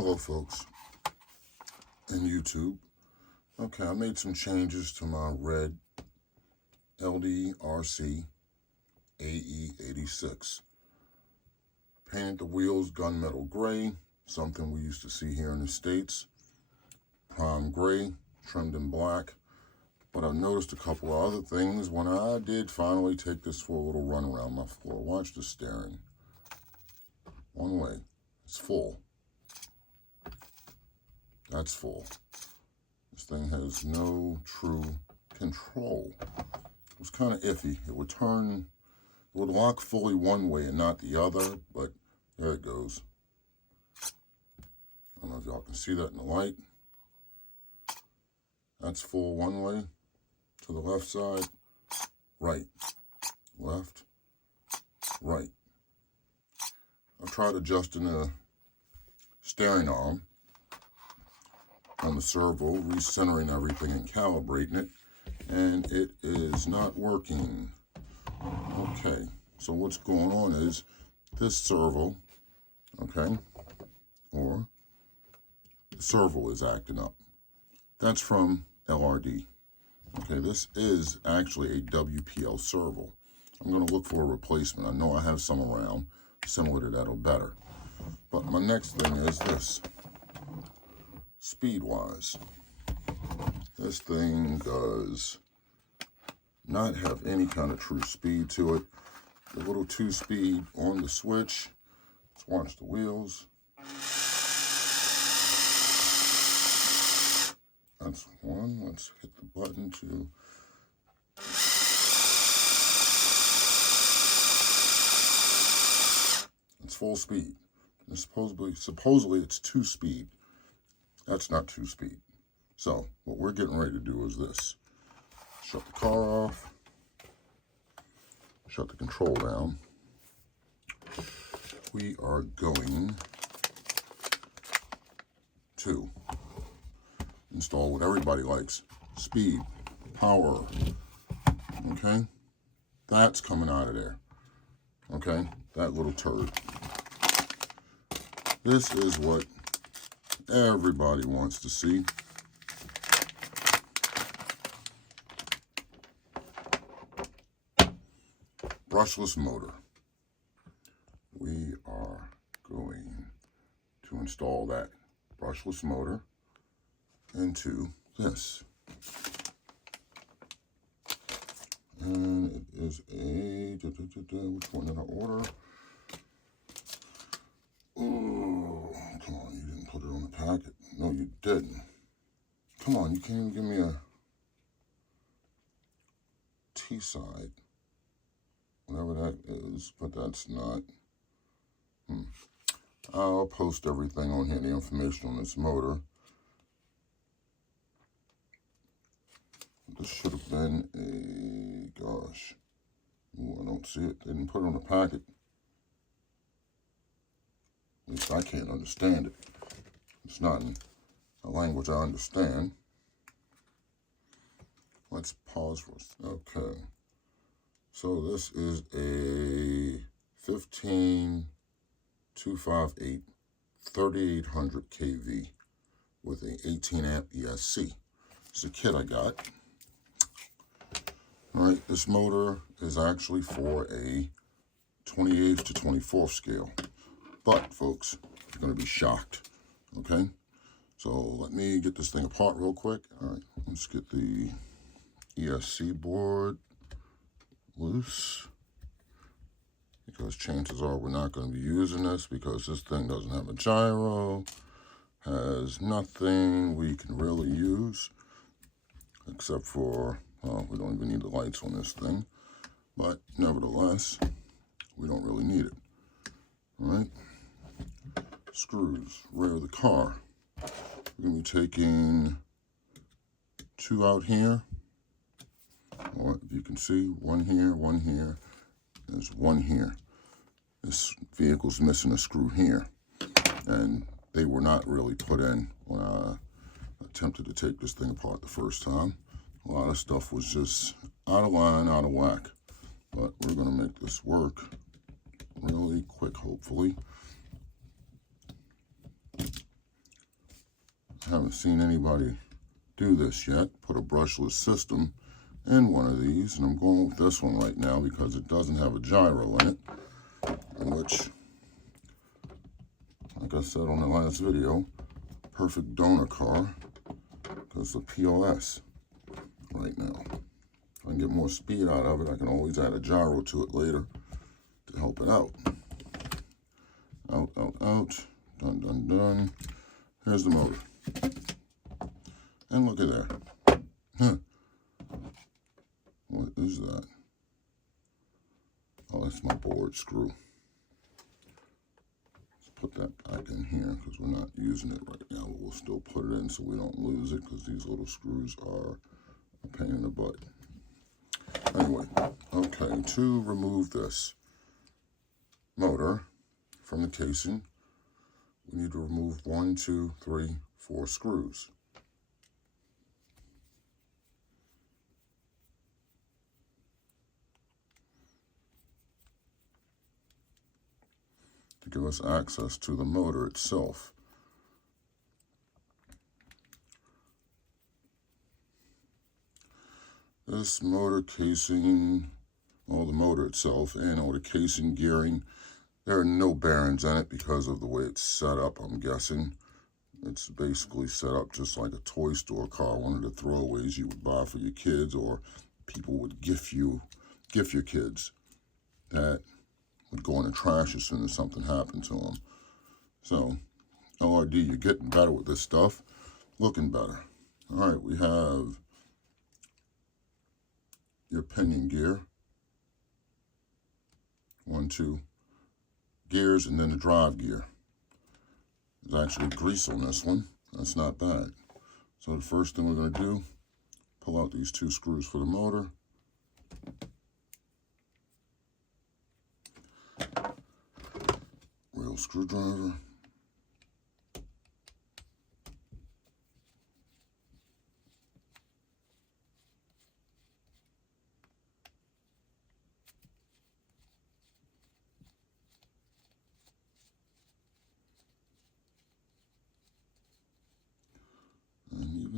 Hello folks in YouTube. Okay, I made some changes to my red LDR AE86. Painted the wheels gunmetal gray, something we used to see here in the States. Prime gray, trimmed in black. But I noticed a couple of other things when I did finally take this for a little run around my floor. Watch the steering. One way. It's full. That's full. This thing has no true control. It was kind of iffy. It would lock fully one way and not the other, but there it goes. I don't know if y'all can see that in the light. That's full one way to the left side, right, left, right. I tried adjusting the steering arm on the servo, recentering everything and calibrating it, and it is not working. Okay, so what's going on is this servo, okay, or the servo is acting up. That's from LRD. Okay, this is actually a WPL servo. I'm going to look for a replacement. I know I have some around similar to that or better. But my next thing is this. Speed-wise, this thing does not have any kind of true speed to it. The little 2-speed on the switch. Let's watch the wheels. That's one. Let's hit the button to... It's full speed. And supposedly it's 2-speed. That's not 2-speed. So what we're getting ready to do is this. Shut the car off. Shut the control down. We are going to install what everybody likes. Speed, power, okay? That's coming out of there, okay? That little turd. This is what everybody wants to see. Brushless motor. We are going to install that brushless motor into this. And it is a, which one did I order? Oh, come on, you didn't put it on the packet. No, you didn't. Come on, you can't even give me a T-side. Whatever that is, but that's not. I'll post everything on here, the information on this motor. This should have been a, gosh. Ooh, I don't see it. They didn't put it on the packet. At least I can't understand it. It's not in a language I understand. Let's pause for a second. Okay. So this is a 15258 3800 kV with a 18 amp ESC. It's a kit I got. All right, this motor is actually for a 28th to 24th scale. But folks, you're going to be shocked. Okay, so let me get this thing apart real quick. All right, let's get the ESC board loose, because chances are we're not going to be using this because this thing doesn't have a gyro, has nothing we can really use except for, well, we don't even need the lights on this thing, but nevertheless, we don't really need it. All right, screws, rear of the car. We're going to be taking 2 out here. Or if you can see, one here, there's one here. This vehicle's missing a screw here, and they were not really put in when I attempted to take this thing apart the first time. A lot of stuff was just out of line, out of whack, but we're going to make this work really quick, hopefully. Haven't seen anybody do this yet. Put a brushless system in one of these, and I'm going with this one right now because it doesn't have a gyro in it, which, like I said on the last video, perfect donor car because the POS right now. If I can get more speed out of it, I can always add a gyro to it later to help it out. Out, out, out. Done, done, done. Here's the motor. And look at there. Huh. What is that? Oh, that's my board screw. Let's put that back in here because we're not using it right now, but we'll still put it in so we don't lose it because these little screws are a pain in the butt. Anyway, okay, to remove this motor from the casing, we need to remove 1, 2, 3, 4 screws. To give us access to the motor itself. This motor casing, or the motor itself, and all the casing gearing, there are no bearings in it because of the way it's set up, I'm guessing. It's basically set up just like a toy store car, one of the throwaways you would buy for your kids or people would gift your kids that would go in the trash as soon as something happened to them. So, LRD, you're getting better with this stuff, looking better. All right, we have your pinion gear. 1, 2 gears, and then the drive gear. There's actually grease on this one. That's not bad. So the first thing we're going to do, pull out these 2 screws for the motor. Real screwdriver.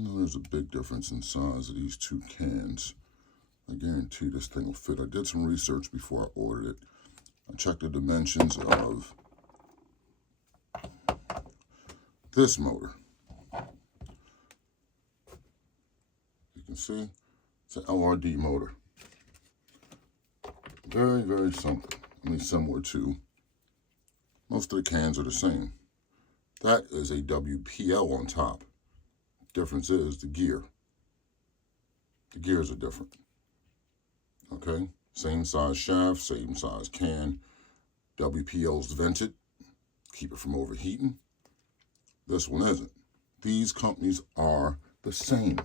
There's a big difference in size of these 2 cans. I guarantee this thing will fit. I did some research before I ordered it. I checked the dimensions of this motor. You can see it's an LRD motor. Very, very simple. I mean, similar to most of the cans are the same. That is a WPL on top. Difference is the gear. The gears are different. Okay? Same size shaft, same size can. WPL's vented. Keep it from overheating. This one isn't. These companies are the same.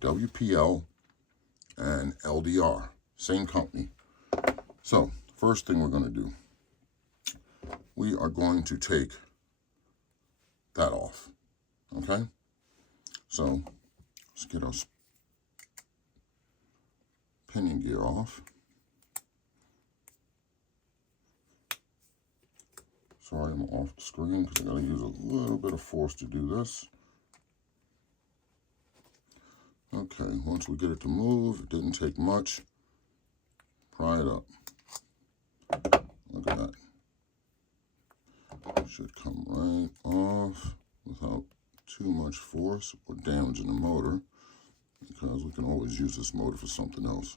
WPL and LDR. Same company. So, first thing we're going to do, we are going to take that off. Okay? So, let's get our pinion gear off. Sorry, I'm off the screen because I got to use a little bit of force to do this. Okay, once we get it to move, it didn't take much. Pry it up. Look at that. It should come right off without too much force or damaging the motor, because we can always use this motor for something else.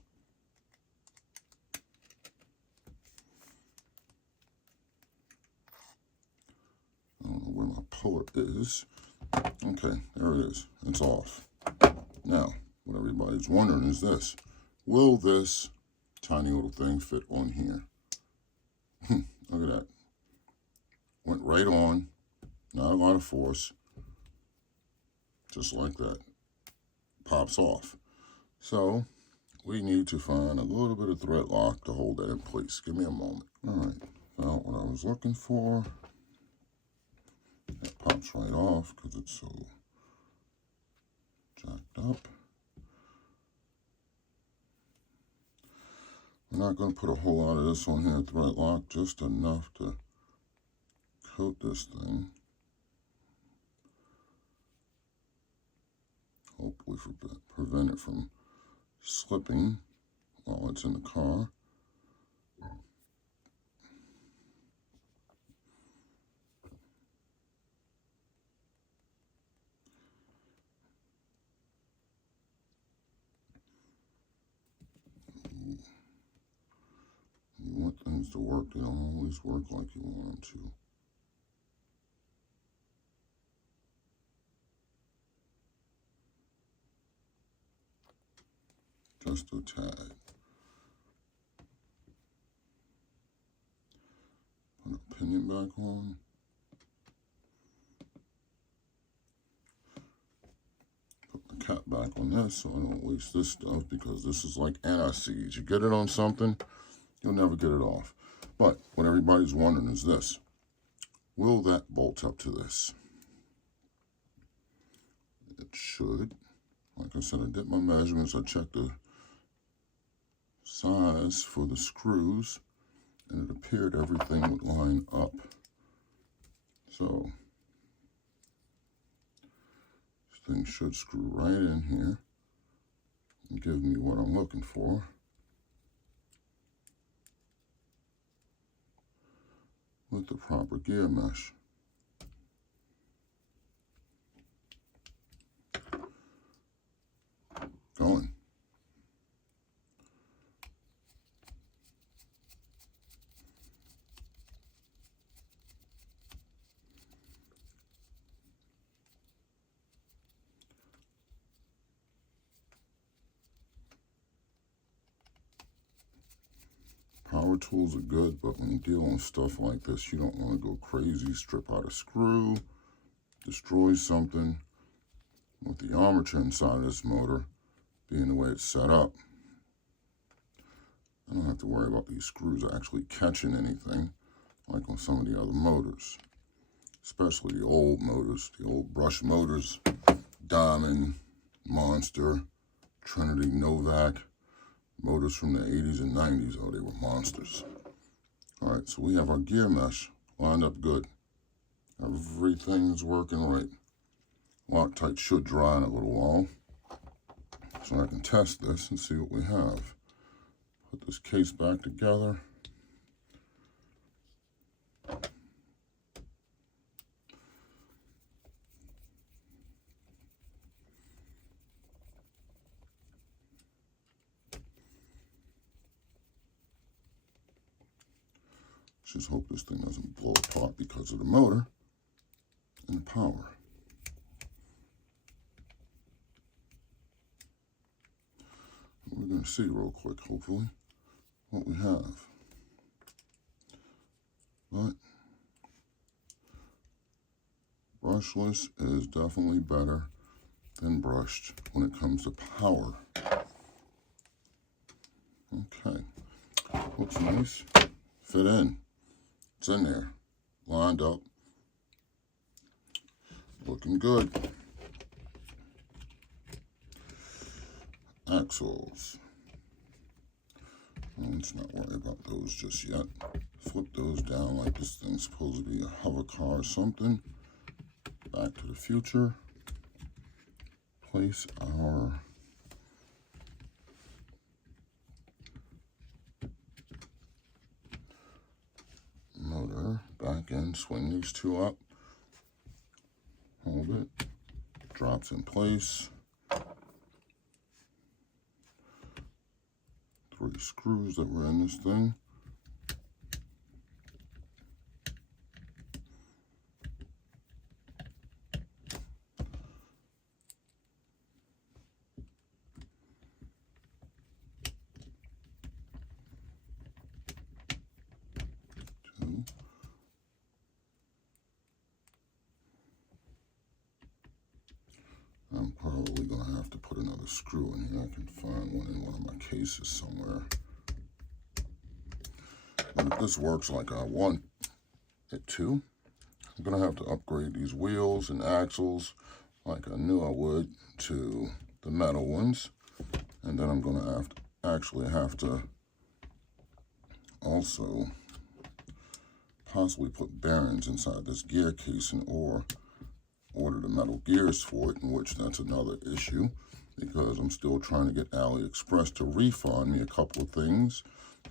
I don't know where my puller is. Okay, there it is. It's off. Now, what everybody's wondering is this. Will this tiny little thing fit on here? Look at that. Went right on. Not a lot of force. Just like that. Pops off. So, we need to find a little bit of thread lock to hold that in place. Give me a moment. All right. Found what I was looking for. It pops right off because it's so jacked up. I'm not going to put a whole lot of this on here, thread lock, just enough to coat this thing. hopefully prevent it from slipping while it's in the car. You want things to work, they don't always work like you want them to. Just a tad. Put a pinion back on. Put the cap back on this so I don't waste this stuff, because this is like anti-seize. You get it on something, you'll never get it off. But what everybody's wondering is this: will that bolt up to this? It should. Like I said, I did my measurements. I checked the size for the screws, and it appeared everything would line up. So this thing should screw right in here and give me what I'm looking for. With the proper gear mesh. Going. Power tools are good, but when you're dealing with stuff like this, you don't want to go crazy, strip out a screw, destroy something. With the armature inside of this motor being the way it's set up, I don't have to worry about these screws actually catching anything like on some of the other motors, especially the old motors, the old brush motors, Diamond, Monster, Trinity, Novak, motors from the 80s and 90s. Oh, they were monsters. All right, so we have our gear mesh lined up good. Everything's working right. Loctite should dry in a little while, so I can test this and see what we have. Put this case back together. Just hope this thing doesn't blow apart because of the motor and the power. We're going to see real quick, hopefully, what we have. But brushless is definitely better than brushed when it comes to power. Okay, looks nice. Fit in. It's in there, lined up, looking good. Axles. Let's not worry about those just yet. Flip those down like this thing's supposed to be a hover car or something. Back to the Future. Place our motor back in, swing these two up, hold it, drops in place. 3 screws that were in this thing. I'm probably going to have to put another screw in here. I can find one in one of my cases somewhere. But if this works like I want it to, I'm going to have to upgrade these wheels and axles like I knew I would to the metal ones. And then I'm going to actually have to also possibly put bearings inside this gear casing or order the metal gears for it, in which that's another issue, because I'm still trying to get AliExpress to refund me a couple of things.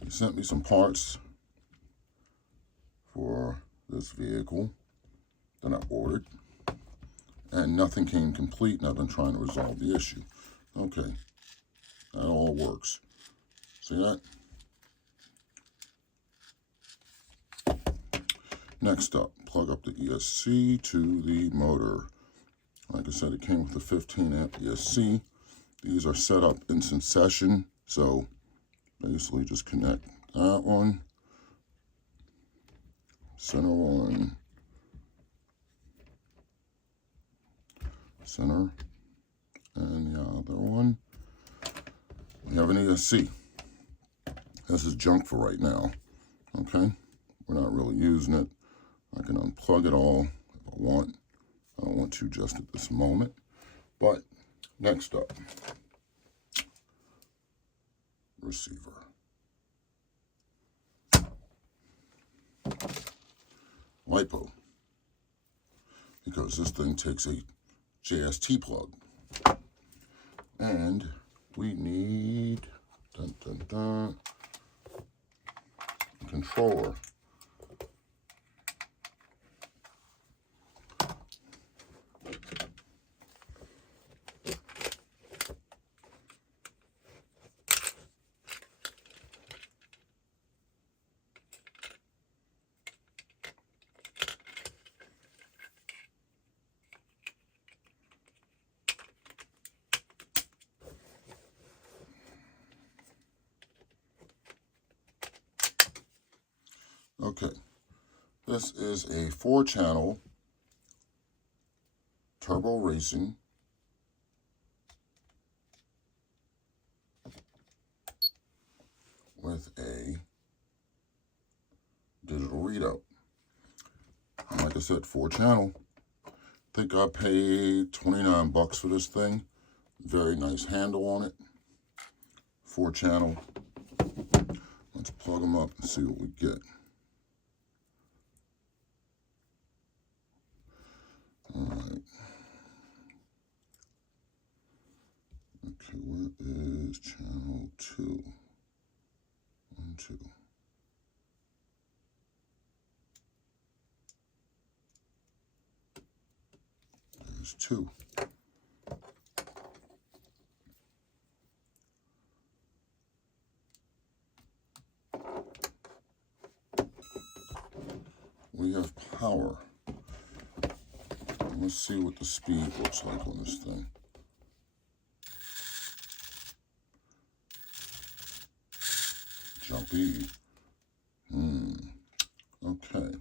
He sent me some parts for this vehicle that I ordered, and nothing came complete, and I've been trying to resolve the issue. Okay, that all works. See that? Next up, plug up the ESC to the motor. Like I said, it came with a 15 amp ESC. These are set up in succession, so basically just connect that one, center one, center, and the other one. We have an ESC. This is junk for right now, okay? We're not really using it. I can unplug it all if I want. I don't want to just at this moment. But next up, receiver. LiPo. Because this thing takes a JST plug. And we need a controller. Okay, this is a 4-channel turbo racing with a digital readout. And like I said, 4-channel. I think I paid 29 bucks for this thing. Very nice handle on it. 4-channel. Let's plug them up and see what we get. All right. Okay, where is channel 2? 1, 2. There's 2. We have power. Let's see what the speed looks like on this thing. Jumpy. Okay.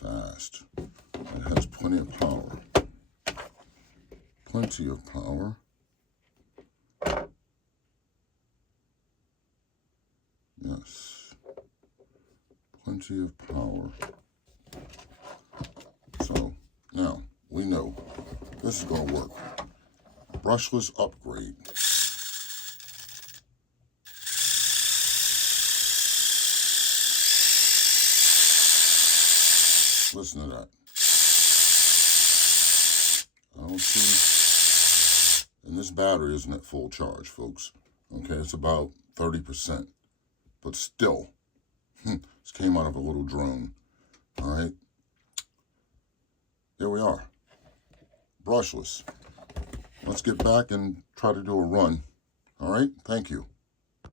Fast. It has plenty of power. Plenty of power. Yes. Plenty of power. So, now, we know this is going to work. Brushless upgrade. Listen to that. I don't see, and this battery isn't at full charge, folks. Okay, it's about 30%. But still, this came out of a little drone. All right. There we are. Brushless. Let's get back and try to do a run. All right. Thank you.